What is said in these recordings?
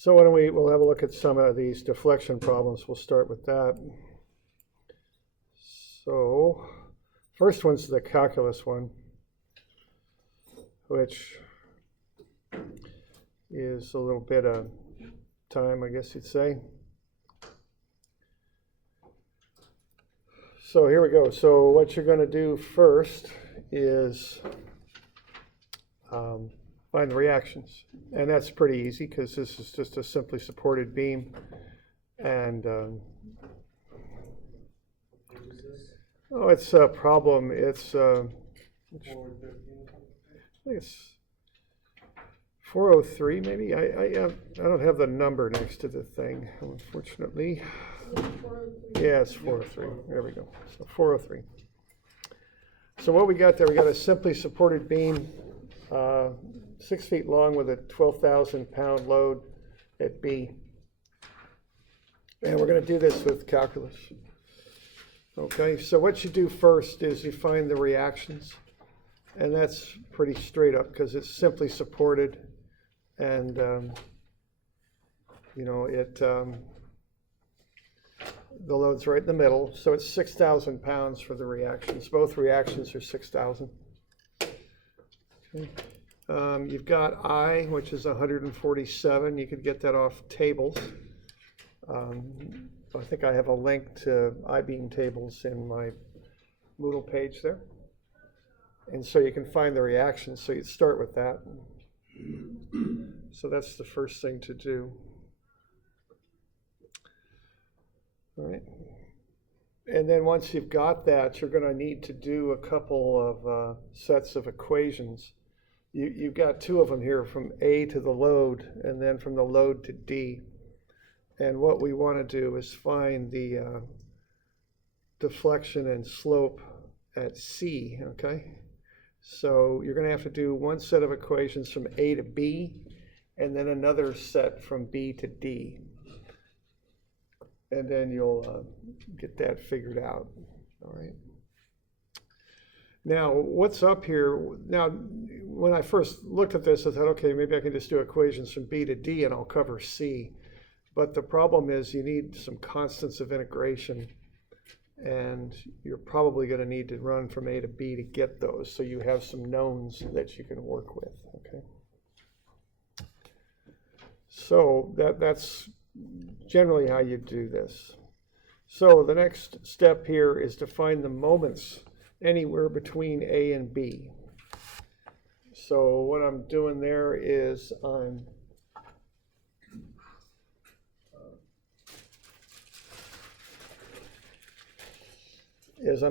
So why don't we'll have a look at some of these deflection problems. We'll start with that. So first one's the calculus one, which is a little bit of time, I guess you'd say. So here we go. So what you're going to do first is find the reactions. And that's pretty easy because this is just a simply supported beam. And oh, it's a problem. It's I think it's 403 maybe. I don't have the number next to the thing, unfortunately. Yeah, it's 403. There we go. So 403. So what we got there, we got a simply supported beam, 6 feet long with a 12,000 pound load at B. And we're going to do this with calculus. Okay, so what you do first is you find the reactions. And that's pretty straight up because it's simply supported. And, you know, the load's right in the middle. So it's 6,000 pounds for the reactions. Both reactions are 6,000. Okay. You've got I, which is 147. You could get that off tables. I think I have a link to I-beam tables in my Moodle page there. And so you can find the reactions. So you'd start with that. So that's the first thing to do. All right. And then once you've got that, you're going to need to do a couple of sets of equations. You've got two of them here, from A to the load, and then from the load to D. And what we want to do is find the deflection and slope at C, okay? So you're going to have to do one set of equations from A to B, and then another set from B to D. And then you'll get that figured out, all right? Now, what's up here? Now, when I first looked at this, I thought, okay, maybe I can just do equations from B to D and I'll cover C. But the problem is you need some constants of integration, and you're probably going to need to run from A to B to get those, so you have some knowns that you can work with, okay? So that's generally how you do this. So the next step here is to find the moments anywhere between A and B. So what I'm doing there is I'm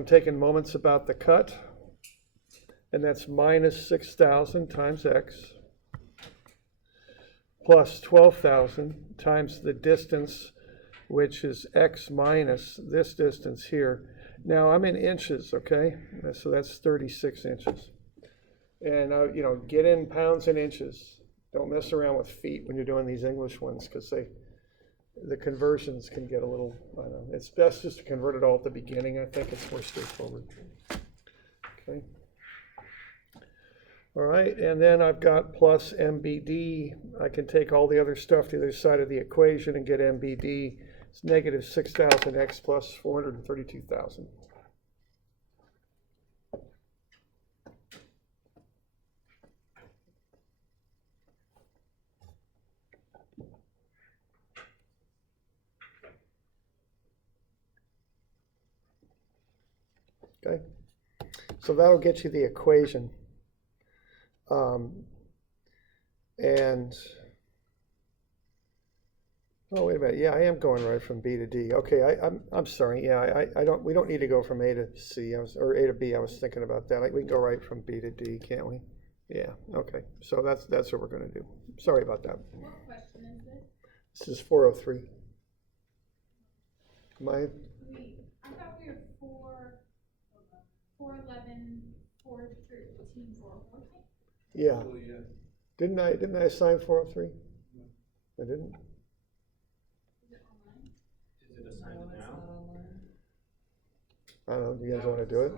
taking moments about the cut, and that's minus 6,000 times x, plus 12,000 times the distance, which is x minus this distance here. Now I'm in inches, okay? So that's 36 inches. And you know, get in pounds and inches. Don't mess around with feet when you're doing these English ones, because the conversions can get a little, I don't know. It's best just to convert it all at the beginning. I think it's more straightforward. Okay. All right, and then I've got plus MBD. I can take all the other stuff to the other side of the equation and get MBD. It's negative 6,000x plus 432,000. Okay, so that'll get you the equation. And oh, wait a minute. Yeah, I am going right from B to D. Okay, I'm sorry. Yeah, we don't need to go from A to C or A to B. I was thinking about that. We can go right from B to D, can't we? Yeah. Okay. So that's what we're going to do. Sorry about that. What question is this? This is 403. Am I? I thought we were 411, 413, 414. Yeah. Didn't I assign 403? No. I didn't. Is it online? Is it assigned now? I don't know. Do you guys want to do it?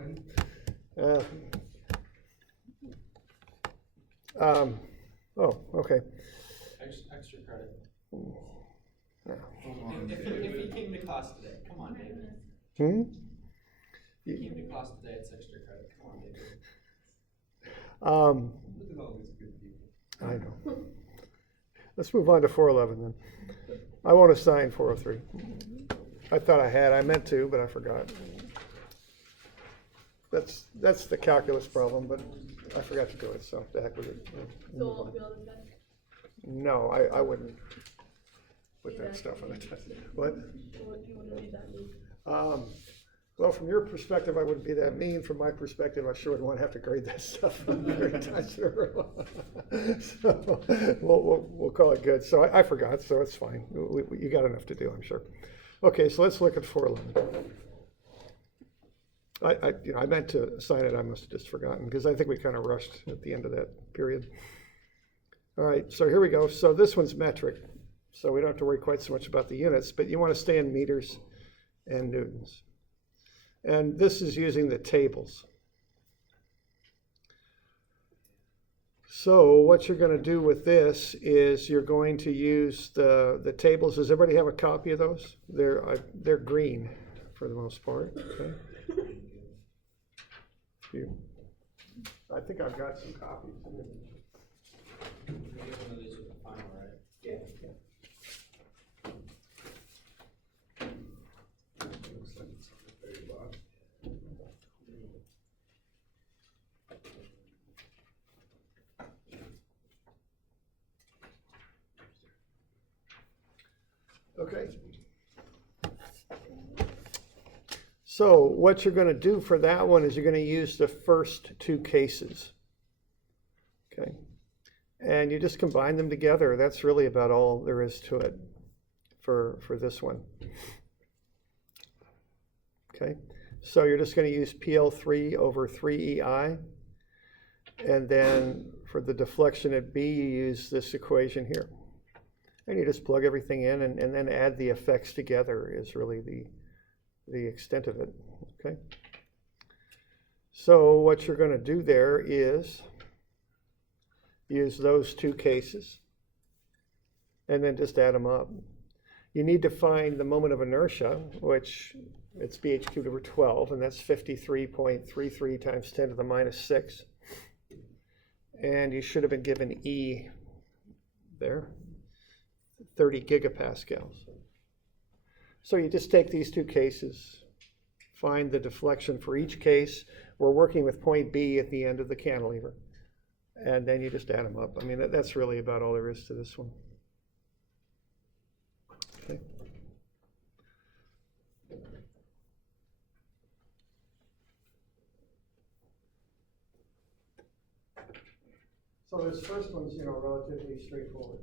Oh, okay. Extra credit. If he came to class today, come on, David. If he came to class today, it's extra credit. Come on, David. Look at all these good people. I know. Let's move on to 411 then. I won't assign 403. I thought I meant to, but I forgot. That's the calculus problem, but I forgot to do it, so the heck with it. So all the other guys? No, I wouldn't put that stuff on the test. What? Or do you want to leave that loop? Well, from your perspective, I wouldn't be that mean. From my perspective, I sure wouldn't want to have to grade that stuff 3 times in a row. So we'll call it good. So I forgot, so it's fine. You got enough to do, I'm sure. Okay, so let's look at 411. I meant to assign it. I must have just forgotten because I think we kind of rushed at the end of that period. All right, so here we go. So this one's metric, so we don't have to worry quite so much about the units, but you want to stay in meters and newtons. And this is using the tables. So what you're going to do with this is you're going to use the tables. Does everybody have a copy of those? They're green for the most part. Okay. I think I've got some copies. Maybe one of these with the final, right? Yeah. Looks like it's on the very bottom. Okay. So what you're going to do for that one is you're going to use the first 2 cases. Okay. And you just combine them together. That's really about all there is to it for this one. Okay. So you're just going to use PL3 over 3EI. And then for the deflection at B, you use this equation here. And you just plug everything in and then add the effects together is really the extent of it. Okay. So what you're going to do there is use those 2 cases and then just add them up. You need to find the moment of inertia, which it's BH cubed over 12, and that's 53.33 times 10 to the minus 6. And you should have been given E there, 30 gigapascals. So you just take these 2 cases, find the deflection for each case. We're working with point B at the end of the cantilever. And then you just add them up. I mean, that's really about all there is to this one. Okay. So this first one's, relatively straightforward.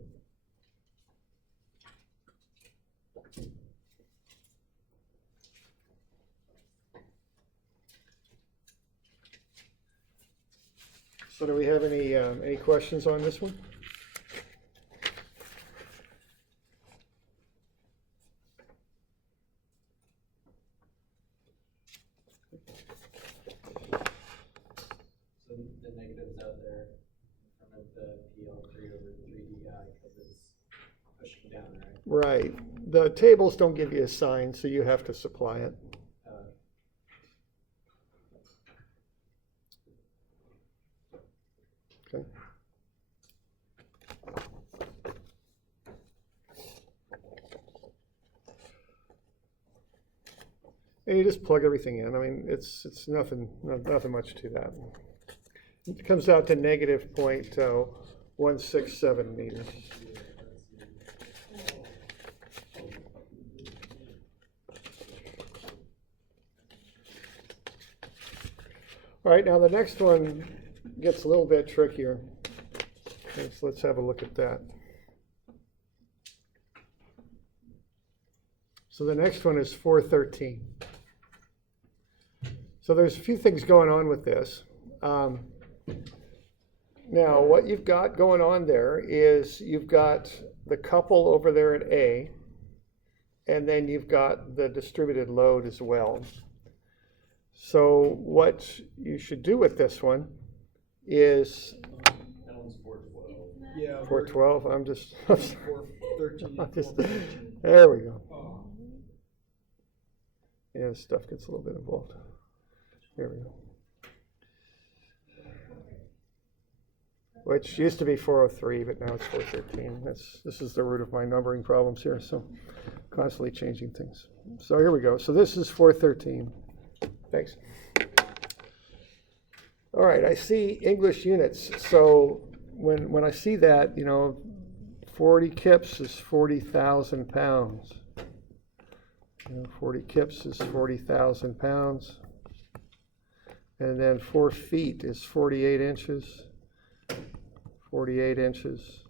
So do we have any questions on this one? So the negatives out there in front of the PL3 over 3EI because it's pushing down, right? Right. The tables don't give you a sign, so you have to supply it. Okay. And you just plug everything in. I mean, it's nothing much to that. It comes out to negative 0.167 meters. All right, now the next one gets a little bit trickier. Okay, so let's have a look at that. So the next one is 413. So there's a few things going on with this. Now what you've got going on there is you've got the couple over there at A, and then you've got the distributed load as well. So what you should do with this one is, That one's 412. Yeah. 412, I'm just, 413, I'm just, 414. there we go. Oh, Yeah, this stuff gets a little bit involved. There we go. Which used to be 403, but now it's 413. This is the root of my numbering problems here, so constantly changing things. So here we go. So this is 413. Thanks. All right, I see English units. So when I see that, 40 kips is 40,000 pounds. 40 kips is 40,000 pounds. And then 4 feet is 48 inches. 48 inches,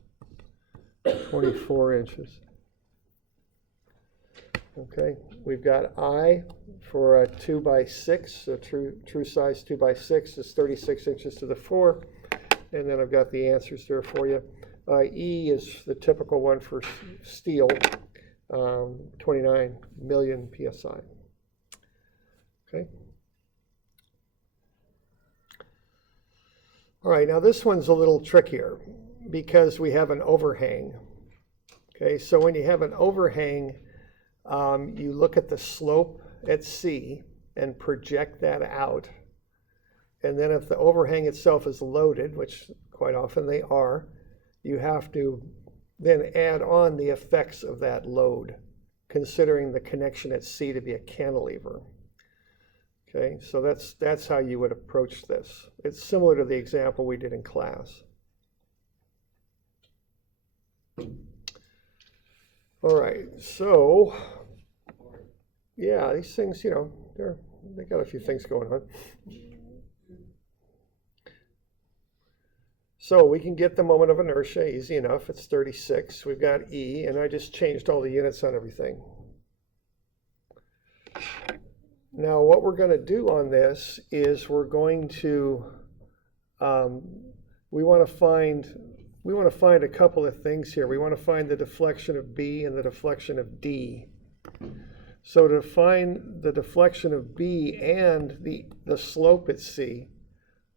24 inches. Okay, we've got I for a 2 by 6, a true size 2 by 6 is 36 inches to the 4. And then I've got the answers there for you. E is the typical one for steel, 29 million psi. Okay. All right, now this one's a little trickier because we have an overhang. Okay, so when you have an overhang, you look at the slope at C and project that out. And then if the overhang itself is loaded, which quite often they are, you have to then add on the effects of that load, considering the connection at C to be a cantilever. Okay, so that's how you would approach this. It's similar to the example we did in class. All right, so yeah, these things, they got a few things going on. So we can get the moment of inertia easy enough. It's 36. We've got E, and I just changed all the units on everything. Now, what we're going to do on this is we're going to, we want to find a couple of things here. We want to find the deflection of B and the deflection of D. So to find the deflection of B and the slope at C,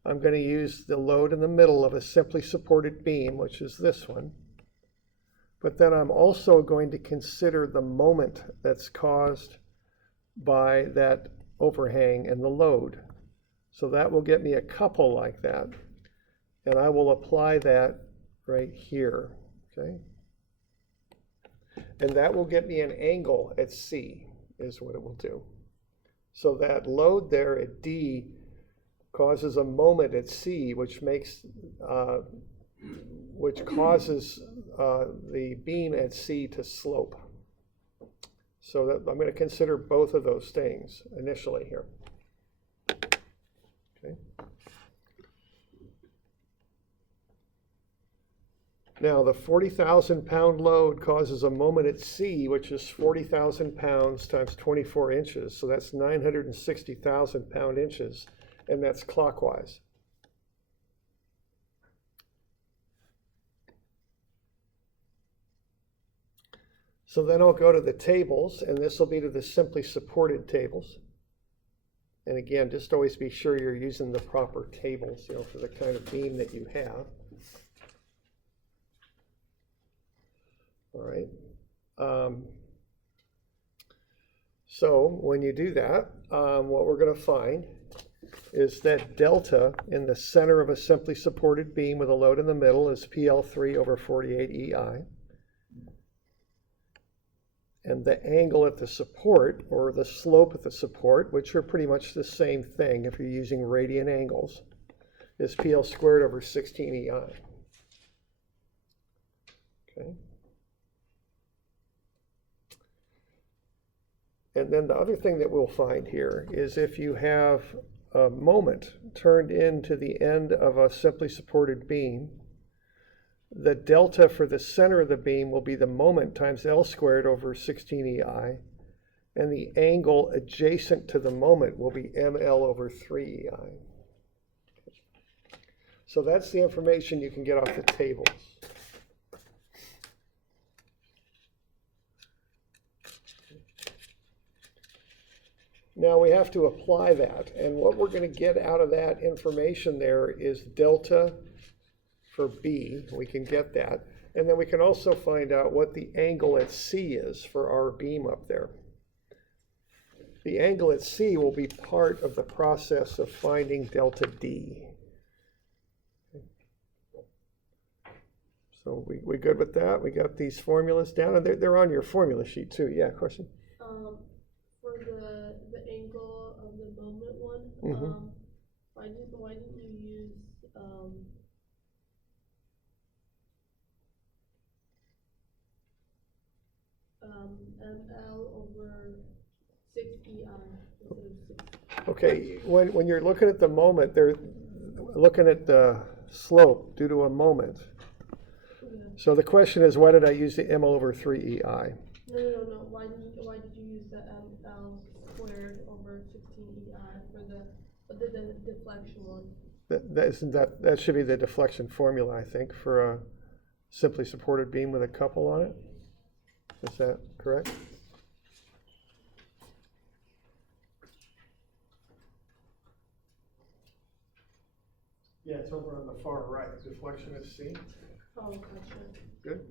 I'm going to use the load in the middle of a simply supported beam, which is this one. But then I'm also going to consider the moment that's caused by that overhang and the load. So that will get me a couple like that. And I will apply that right here, okay? And that will get me an angle at C, is what it will do. So that load there at D causes a moment at C, which causes the beam at C to slope. So that I'm going to consider both of those things initially here. Okay. Now the 40,000 pound load causes a moment at C, which is 40,000 pounds times 24 inches. So that's 960,000 pound inches, and that's clockwise. So then I'll go to the tables, and this will be to the simply supported tables. And again, just always be sure you're using the proper tables, for the kind of beam that you have. All right. So when you do that, what we're going to find is that delta in the center of a simply supported beam with a load in the middle is PL3 over 48 EI. And the angle at the support, or the slope at the support, which are pretty much the same thing if you're using radian angles, is PL squared over 16 EI. Okay. And then the other thing that we'll find here is if you have a moment turned into the end of a simply supported beam, the delta for the center of the beam will be the moment times L squared over 16 EI, and the angle adjacent to the moment will be ML over 3 EI. So that's the information you can get off the tables. Now we have to apply that, and what we're going to get out of that information there is delta for B, we can get that. And then we can also find out what the angle at C is for our beam up there. The angle at C will be part of the process of finding delta D. So we good with that? We got these formulas down, and they're on your formula sheet too. Yeah, question? For the angle of the moment one, Mhm. why didn't you use ML over 6EI instead of 6? Okay, when you're looking at the moment, they're looking at the slope due to a moment. Yeah. So the question is, why did I use the ML over 3EI? No. Why did you use the ML squared over 16EI for the deflection one? That should be the deflection formula, I think, for a simply supported beam with a couple on it. Is that correct? Yeah, it's over on the far right. Deflection is C. Oh, gotcha. Good.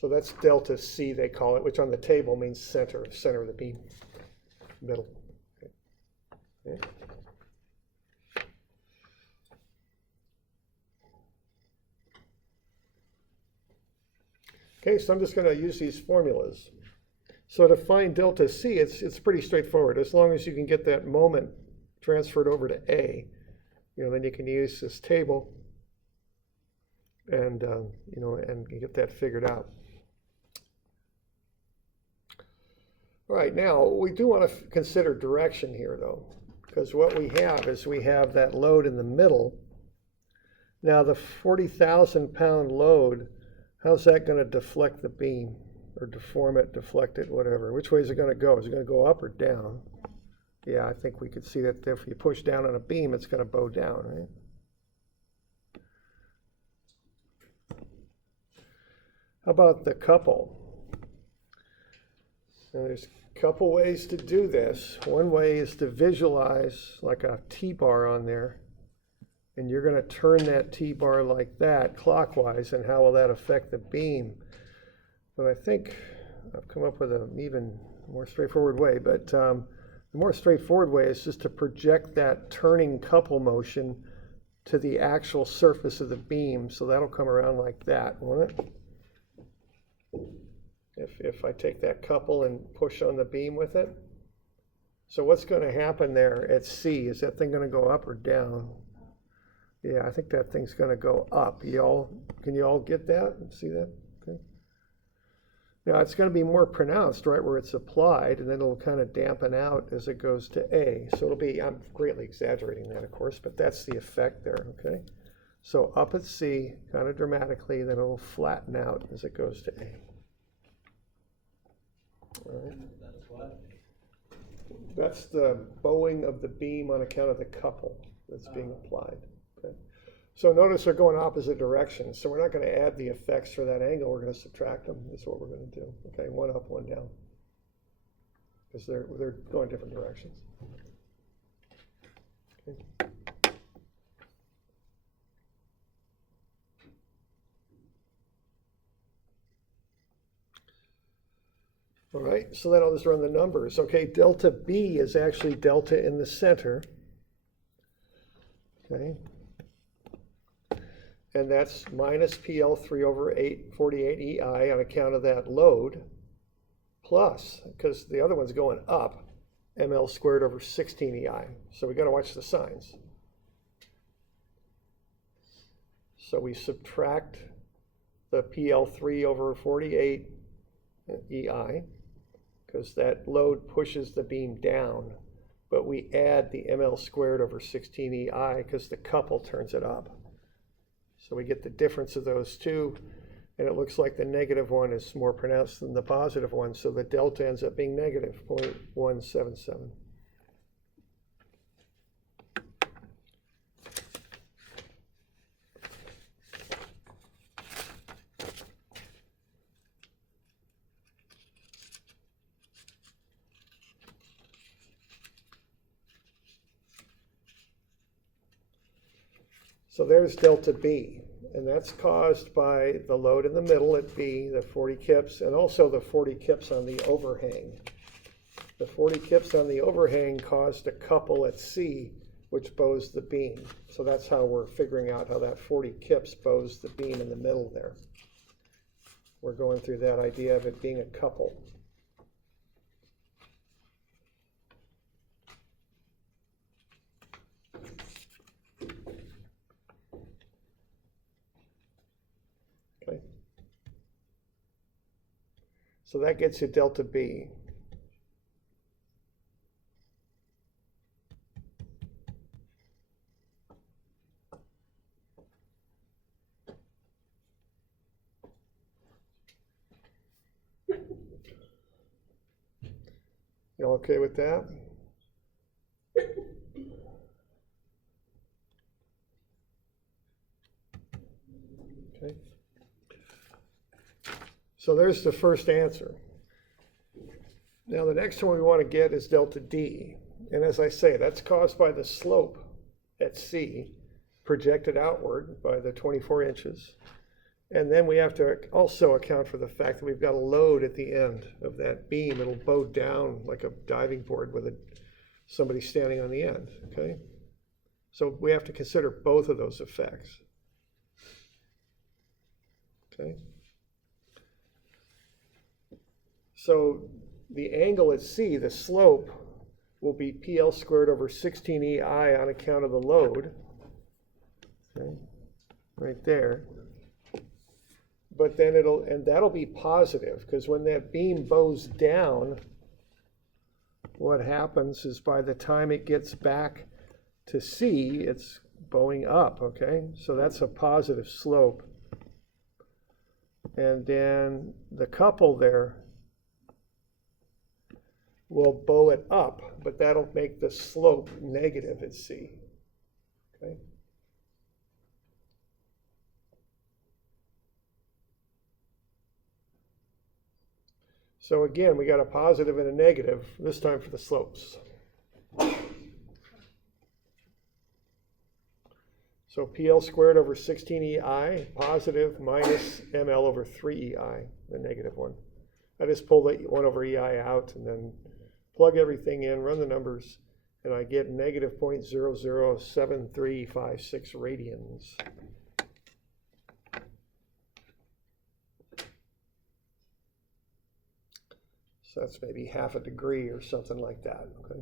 So that's delta C, they call it, which on the table means center of the beam, middle. Okay. Okay, so I'm just going to use these formulas. So to find delta C, it's pretty straightforward. As long as you can get that moment transferred over to A, then you can use this table and and you get that figured out. All right, now we do want to consider direction here, though, because what we have is we have that load in the middle. Now the 40,000-pound load, how's that going to deflect the beam, or deform it, deflect it, whatever? Which way is it going to go? Is it going to go up or down? Yeah, I think we could see that if you push down on a beam, it's going to bow down, right? How about the couple? Now, there's a couple ways to do this. One way is to visualize like a T-bar on there, and you're going to turn that T-bar like that clockwise, and how will that affect the beam? But I think I've come up with an even more straightforward way, but the more straightforward way is just to project that turning couple motion to the actual surface of the beam, so that'll come around like that, won't it? If I take that couple and push on the beam with it. So what's going to happen there at C? Is that thing going to go up or down? Yeah, I think that thing's going to go up. Can you all get that? See that? Okay. Now it's going to be more pronounced right where it's applied, and then it'll kind of dampen out as it goes to A. So it'll be, I'm greatly exaggerating that, of course, but that's the effect there, okay? So up at C, kind of dramatically, then it'll flatten out as it goes to A. All right. That's what? That's the bowing of the beam on account of the couple that's being applied. Okay. So notice they're going opposite directions. So we're not going to add the effects for that angle. We're going to subtract them. That's what we're going to do. Okay, one up, one down. Because they're going different directions. Okay. All right, so then I'll just run the numbers. Okay, delta B is actually delta in the center. Okay. And that's minus PL3 over 48 EI on account of that load, plus, because the other one's going up, ML squared over 16 EI. So we got to watch the signs. So we subtract the PL3 over 48 EI, because that load pushes the beam down, but we add the ML squared over 16 EI because the couple turns it up. So we get the difference of those two, and it looks like the negative one is more pronounced than the positive one, so the delta ends up being negative 0.177. So there's delta B, and that's caused by the load in the middle at B, the 40 kips, and also the 40 kips on the overhang. The 40 kips on the overhang caused a couple at C, which bows the beam. So that's how we're figuring out how that 40 kips bows the beam in the middle there. We're going through that idea of it being a couple. Okay. So that gets you delta B. You all okay with that? Okay. So there's the first answer. Now the next one we want to get is delta D. And as I say, that's caused by the slope at C projected outward by the 24 inches. And then we have to also account for the fact that we've got a load at the end of that beam. It'll bow down like a diving board with somebody standing on the end, okay? So we have to consider both of those effects, okay? So the angle at C, the slope, will be PL squared over 16EI on account of the load, okay? Right there. But then that'll be positive, because when that beam bows down, what happens is by the time it gets back to C, it's bowing up, okay? So that's a positive slope. And then the couple there will bow it up, but that'll make the slope negative at C, okay? So again, we got a positive and a negative, this time for the slopes. So PL squared over 16EI, positive, minus ML over 3EI, the negative one. I just pull that 1 over EI out and then plug everything in, run the numbers, and I get negative 0.007356 radians. So that's maybe half a degree or something like that, okay?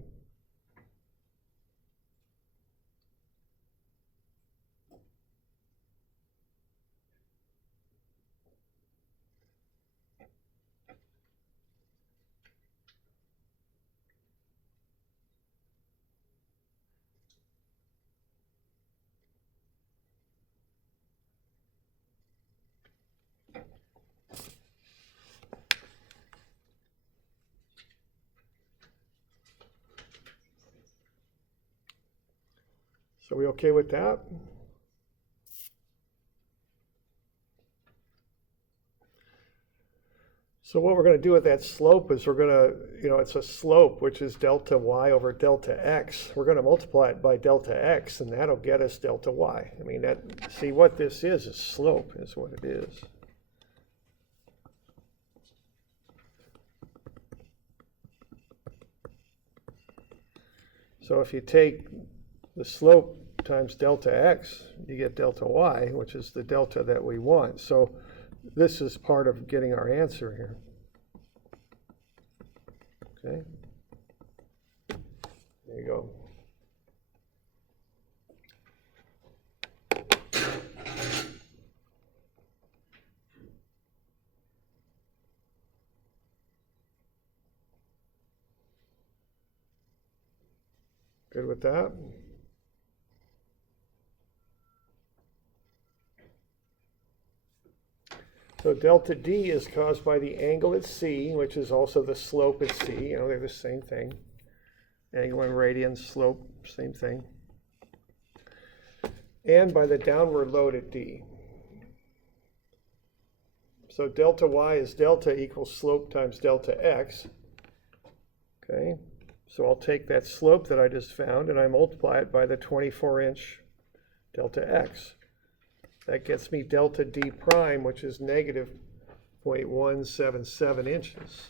So we okay with that? So what we're going to do with that slope is we're going to, it's a slope, which is delta y over delta x. We're going to multiply it by delta x, and that'll get us delta y. I mean, see what this is slope is what it is. So if you take the slope times delta x, you get delta y, which is the delta that we want. So this is part of getting our answer here. Okay. There you go. Good with that? So delta D is caused by the angle at C, which is also the slope at C. They're the same thing. Angle and radians, slope, same thing. And by the downward load at D. So delta Y is delta equals slope times delta X. Okay, so I'll take that slope that I just found and I multiply it by the 24-inch delta x. That gets me delta d prime, which is negative 0.177 inches.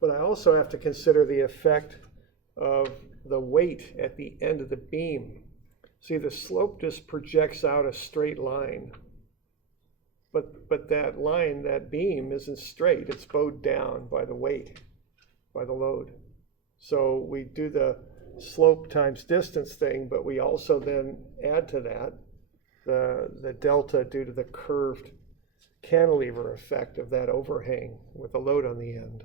But I also have to consider the effect of the weight at the end of the beam. See, the slope just projects out a straight line. But that line, that beam isn't straight. It's bowed down by the weight, by the load. So we do the slope times distance thing, but we also then add to that the delta due to the curved cantilever effect of that overhang with a load on the end.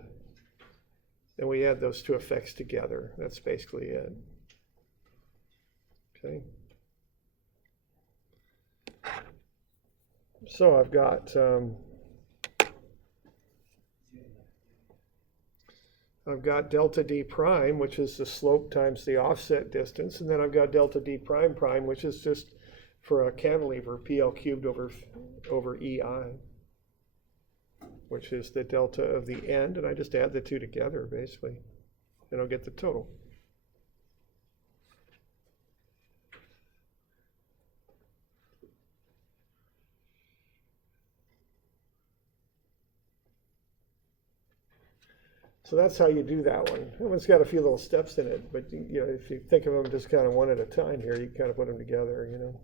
And we add those two effects together. That's basically it. Okay. So I've got delta d prime, which is the slope times the offset distance, and then I've got delta d prime prime, which is just for a cantilever, PL cubed over EI, which is the delta of the end, and I just add the two together, basically, and I'll get the total. So that's how you do that one. That one's got a few little steps in it, but you know, if you think of them just kind of one at a time here, you kind of put them together, you know.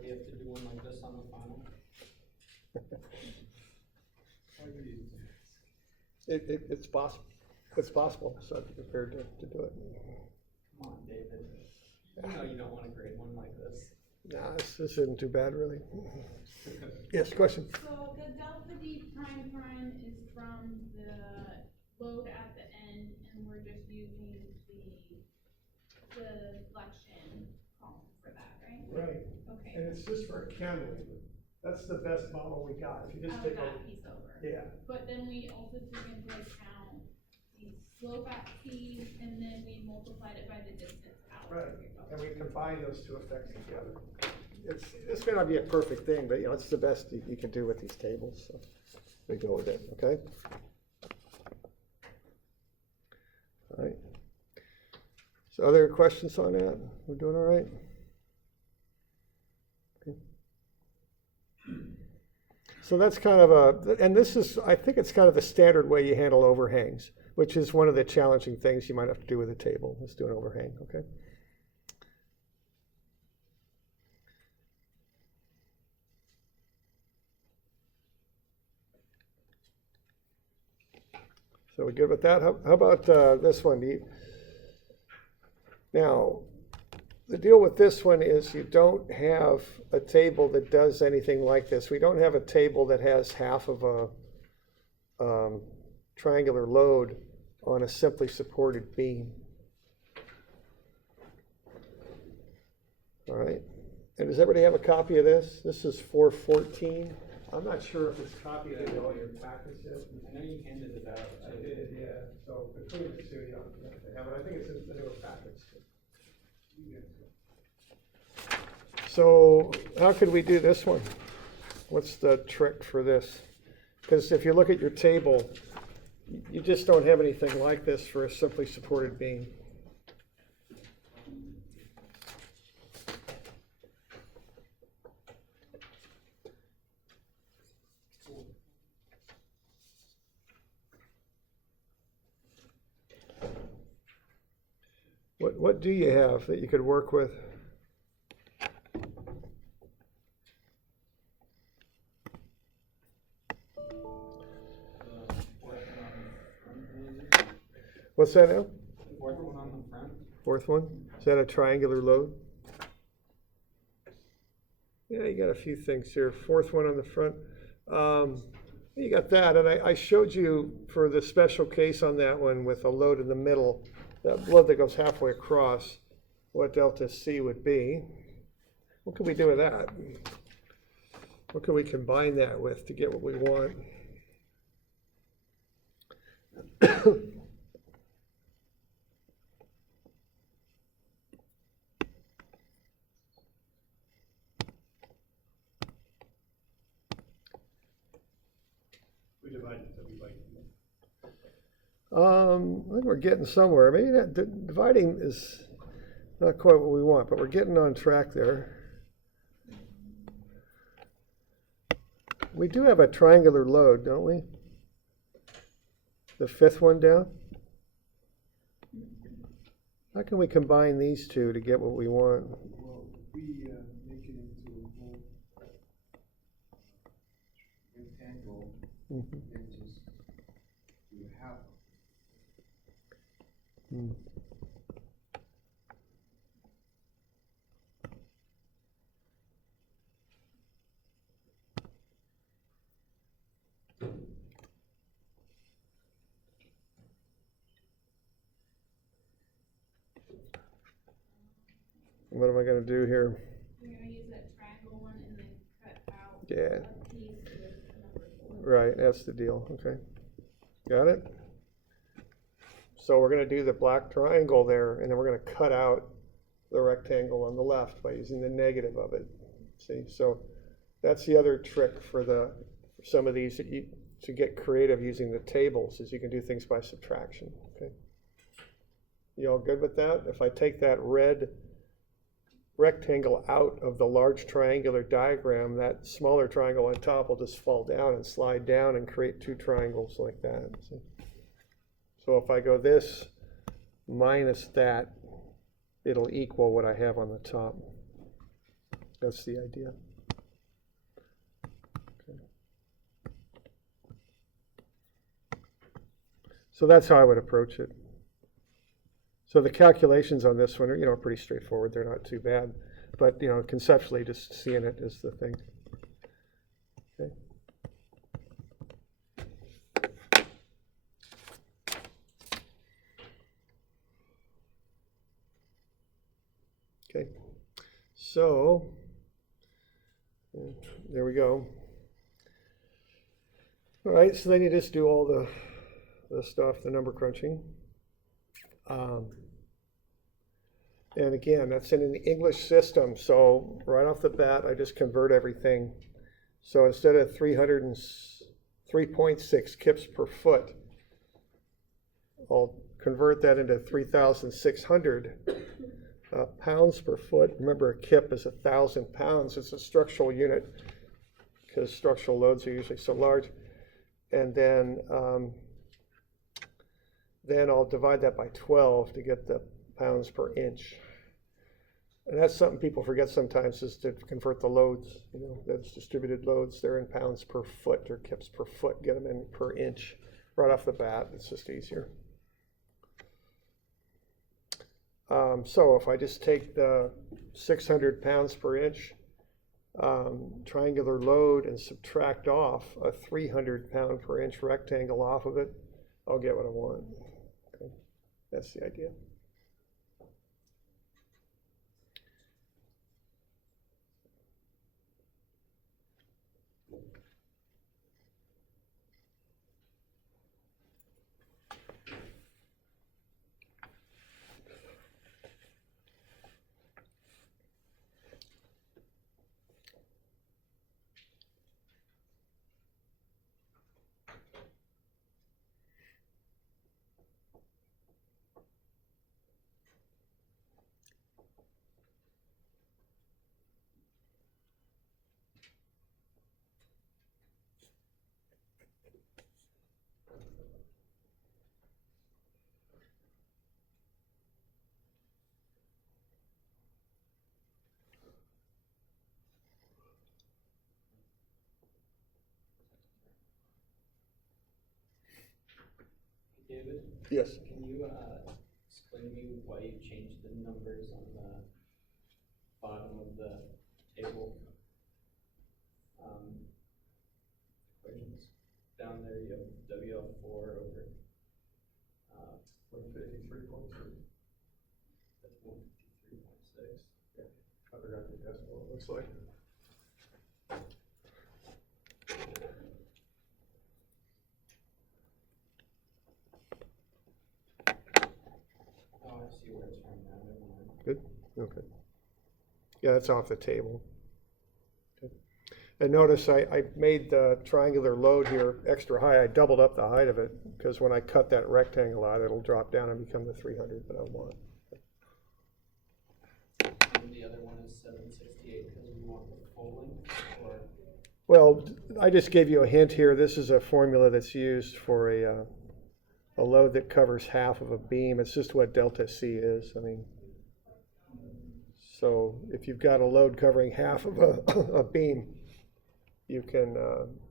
We have to do one like this on the final. It's possible. It's possible, so I'd be prepared to do it. Come on, David. You know you don't want to grade one like this. Nah, this isn't too bad, really. Yes, question? So the delta D prime prime is from the load at the end, and we're just using the deflection column for that, right? Right. Okay. And it's just for a cantilever. That's the best model we got. If you just Out take of a, that piece over. yeah, But then we also took into account the slope at T, and then we multiplied it by the distance out. right. And we combine those two effects together. This may not be a perfect thing, but you know, it's the best you can do with these tables. So we go with it, okay? All right. So other questions on that? We're doing all right? Okay. So that's kind of and this is, I think it's kind of the standard way you handle overhangs, which is one of the challenging things you might have to do with a table, is do an overhang, okay? So we good with that? How about this one? Now, the deal with this one is you don't have a table that does anything like this. We don't have a table that has half of a triangular load on a simply supported beam. All right. And does everybody have a copy of this? This is 414. I'm not sure if it's copied in all your packets yet. I know you handed it out. I did, yeah. So between the two, you don't have to have it. I think it's in the newer packets. So how could we do this one? What's the trick for this? Because if you look at your table, you just don't have anything like this for a simply supported beam. What do you have that you could work with? What's that now? Fourth one on the front. Fourth one? Is that a triangular load? Yeah, you got a few things here. Fourth one on the front. You got that, and I showed you for the special case on that one with a load in the middle, that load that goes halfway across, what delta C would be. what can we do with that? What can we combine that with to get what we want? We divided it by I think we're getting somewhere. Maybe that dividing is not quite what we want, but we're getting on track there. We do have a triangular load, don't we? The fifth one down? How can we combine these two to get what we want? Well, we make it into a whole rectangle and just do half. Hmm. What am I going to do here? You're gonna use that triangle one and then cut out Yeah. a piece with number 4. Right, that's the deal. Okay. Got it? So we're going to do the black triangle there, and then we're going to cut out the rectangle on the left by using the negative of it. See, so that's the other trick for some of these that you to get creative using the tables is you can do things by subtraction. Okay. You all good with that? If I take that red rectangle out of the large triangular diagram, that smaller triangle on top will just fall down and slide down and create two triangles like that. See? So if I go this minus that, it'll equal what I have on the top. That's the idea. Okay. So that's how I would approach it. So the calculations on this one are, pretty straightforward. They're not too bad, but conceptually, just seeing it is the thing. Okay. Okay. So there we go. All right. So then you just do all the stuff, the number crunching. And again, that's in an English system, so right off the bat, I just convert everything. So instead of 303.6 kips per foot, I'll convert that into 3,600 pounds per foot. Remember, a kip is 1,000 pounds. It's a structural unit because structural loads are usually so large. And then I'll divide that by 12 to get the pounds per inch. And that's something people forget sometimes is to convert the loads. That's distributed loads. They're in pounds per foot or kips per foot. Get them in per inch right off the bat. It's just easier. So if I just take the 600 pounds per inch triangular load and subtract off a 300 pound per inch rectangle off of it, I'll get what I want. Okay. That's the idea. David? Yes. Can you explain to me why you changed the numbers on the bottom of the table? Equations. Down there you have WL4 over 153.2. That's 153.6. I forgot the decimal. looks like. Oh, I see where it's from now, never mind. Good, okay. Yeah, that's off the table. Okay. And notice I made the triangular load here extra high. I doubled up the height of it because when I cut that rectangle out, it'll drop down and become the 300 that I want. And the other one is 768 because we want the full length, or? Well, I just gave you a hint here. This is a formula that's used for a load that covers half of a beam. It's just what delta C is. I mean, so if you've got a load covering half of a beam, you can,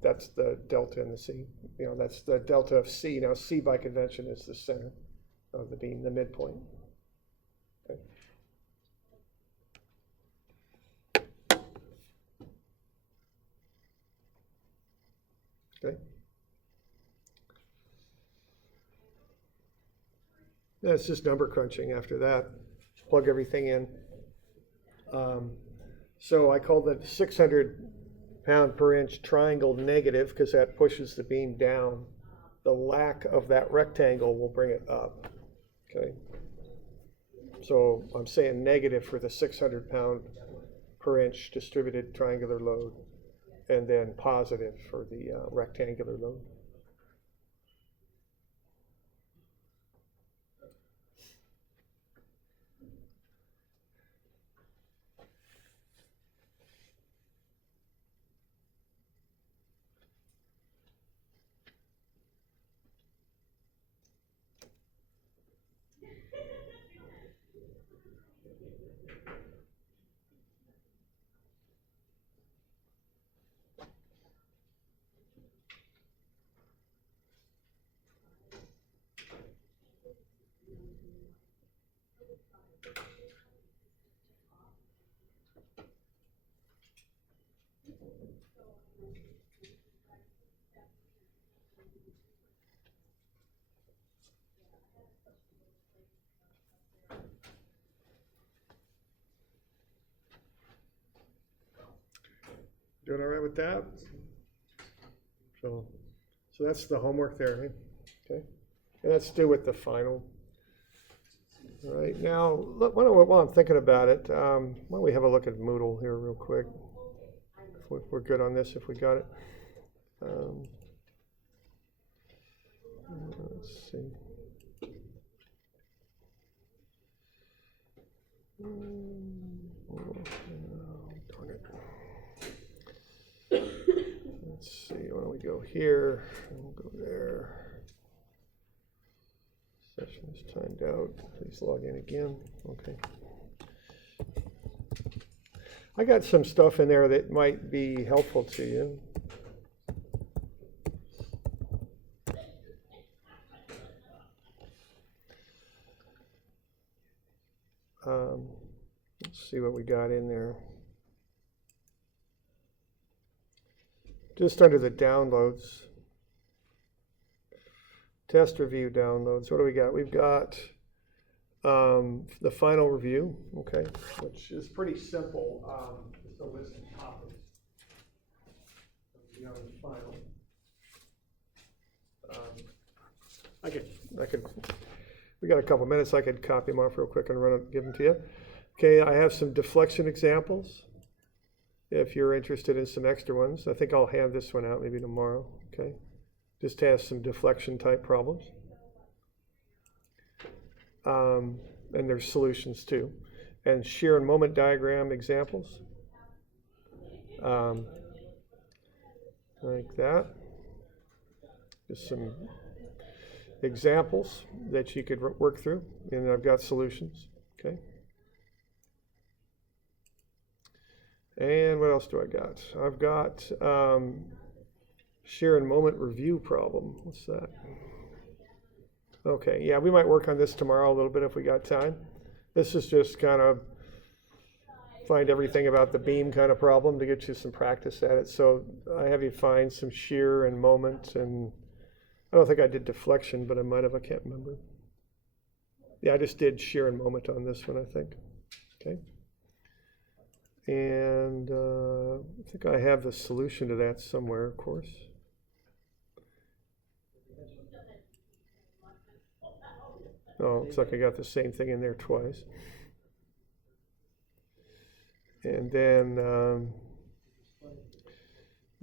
that's the delta in the C. You know, that's the delta of C. Now, C by convention is the center of the beam, the midpoint. Okay. Okay. Yeah, it's just number crunching after that. Plug everything in. So I call the 600 pound per inch triangle negative because that pushes the beam down. The lack of that rectangle will bring it up. Okay. So I'm saying negative for the 600 pound per inch distributed triangular load, and then positive for the rectangular load. Doing all right with that? So that's the homework there, eh? Okay. And let's do with the final. All right, now, while I'm thinking about it, why don't we have a look at Moodle here real quick? If we're good on this, if we got it. Let's see. Darn it. Let's see, why don't we go here, and we'll go there. Session is timed out. Please log in again. Okay. I got some stuff in there that might be helpful to you. Let's see what we got in there. Just under the downloads. Test review downloads. What do we got? We've got the final review, okay, which is pretty simple. Just a list of topics. The final. I could. We got a couple minutes. I could copy them off real quick and run it, give them to you. Okay, I have some deflection examples. If you're interested in some extra ones, I think I'll hand this one out maybe tomorrow. Okay. Just has some deflection type problems. And there's solutions too. And shear and moment diagram examples. Like that. Just some examples that you could work through. And I've got solutions. Okay. And what else do I got? I've got shear and moment review problem. What's that? Okay, yeah, we might work on this tomorrow a little bit if we got time. This is just kind of find everything about the beam kind of problem to get you some practice at it. So I have you find some shear and moment, and I don't think I did deflection, but I might have, I can't remember. Yeah, I just did shear and moment on this one, I think. Okay. And I think I have the solution to that somewhere, of course. Oh, looks like I got the same thing in there twice. And then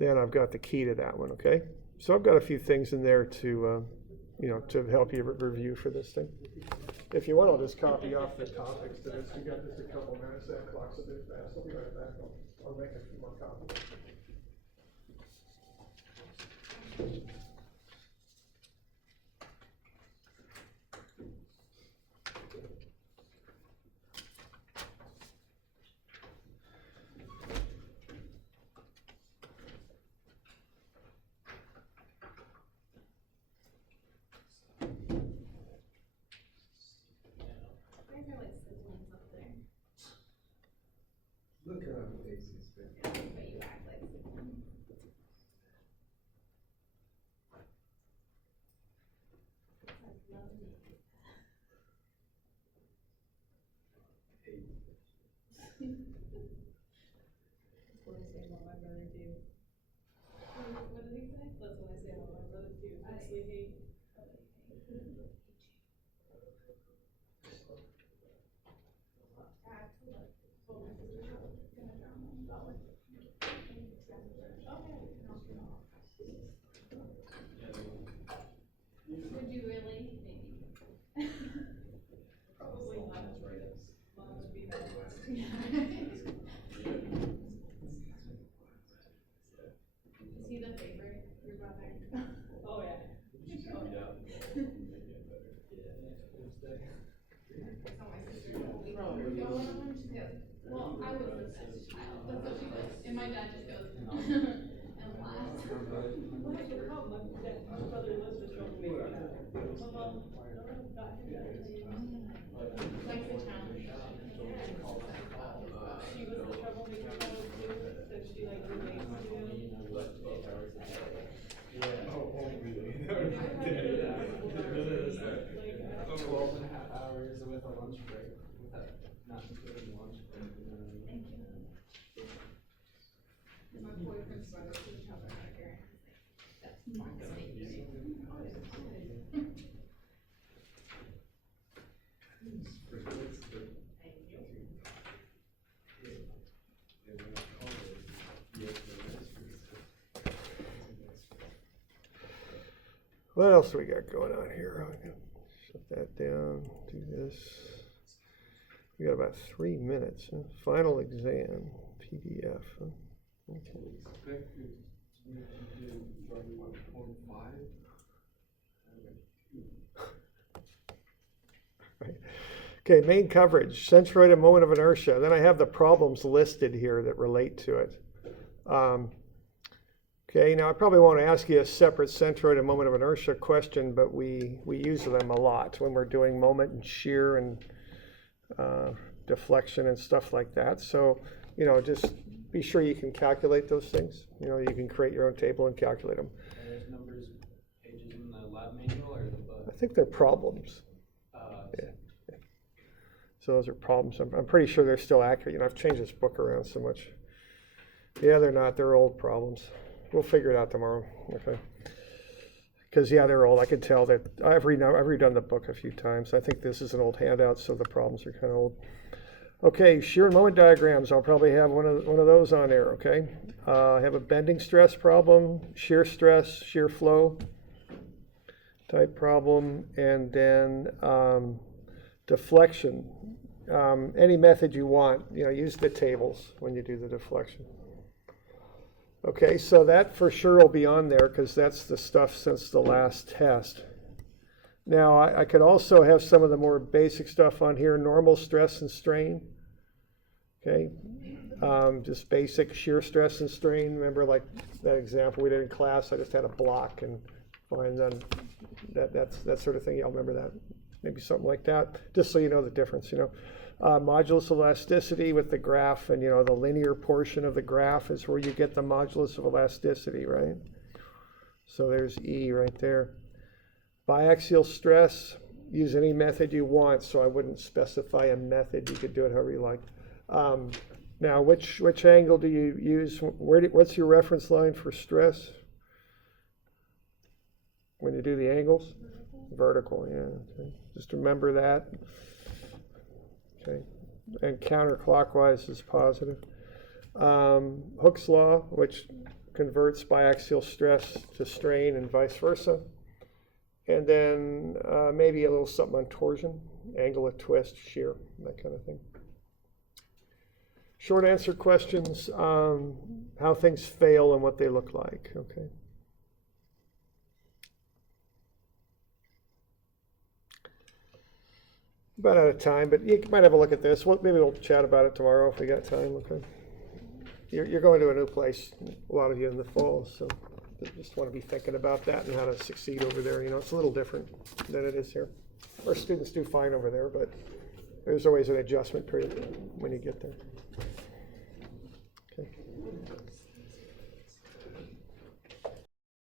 I've got the key to that one, okay? So I've got a few things in there to, to help you review for this thing. If you want, I'll just copy off the topics to this. We got just a couple minutes. That clock's a bit fast. I'll be right back. I'll make a few more copies. Look at our faces. But you act like siblings. What I say about my brother too. What did he say? That's what I say about my brother too. Mostly hate. Would you really? Maybe. Probably not. Mom would be my last. Is he the favorite? Your brother? Oh, yeah. So my sister told me, we go one of them, she goes, well, I was the best child. That's what she goes. And my dad just goes, and laughs. Well, here's the problem. My brother lives with trouble. My mom, got him that. Likes the challenge. She was the troublemaker child too, so she like relates to him. Oh, really? Like, 12 and a half hours with a lunch break, without, not including the lunch break, you know what I mean? Thank you. My boyfriend's brother was a troublemaker. That's my mistake. What else do we got going on here? I can shut that down, do this. We got about 3 minutes. Huh? Final exam, PDF. Huh? Okay. Right. Okay, main coverage, centroid moment of inertia. Then I have the problems listed here that relate to it. Okay, now I probably won't ask you a separate centroid and moment of inertia question, but we use them a lot when we're doing moment and shear and deflection and stuff like that. So, just be sure you can calculate those things. You can create your own table and calculate them. Are those numbers, pages in the lab manual or the book? I think they're problems. Yeah. So those are problems. I'm pretty sure they're still accurate. I've changed this book around so much. Yeah, they're not. They're old problems. We'll figure it out tomorrow, okay? Because, yeah, they're old. I can tell that I've redone the book a few times. I think this is an old handout, so the problems are kind of old. Okay, shear and moment diagrams. I'll probably have one of those on there, okay? I have a bending stress problem, shear stress, shear flow type problem, and then deflection. Any method you want, use the tables when you do the deflection. Okay, so that for sure will be on there because that's the stuff since the last test. Now, I could also have some of the more basic stuff on here, normal stress and strain. Okay, just basic shear stress and strain. Remember, like that example we did in class, I just had a block and find then that sort of thing. Y'all remember that? Maybe something like that, just so you know the difference, Modulus of elasticity with the graph, and the linear portion of the graph is where you get the modulus of elasticity, right? So there's E right there. Biaxial stress, use any method you want, so I wouldn't specify a method. You could do it however you like. Now, which angle do you use? What's your reference line for stress? When you do the angles? Vertical, yeah. Okay. Just remember that. Okay. And counterclockwise is positive. Hooke's law, which converts biaxial stress to strain and vice versa. And then maybe a little something on torsion, angle of twist, shear, that kind of thing. Short answer questions, how things fail and what they look like, okay? About out of time, but you might have a look at this. Well, maybe we'll chat about it tomorrow if we got time, okay? You're going to a new place, a lot of you in the fall, so you just want to be thinking about that and how to succeed over there. You know, it's a little different than it is here. Our students do fine over there, but there's always an adjustment period when you get there.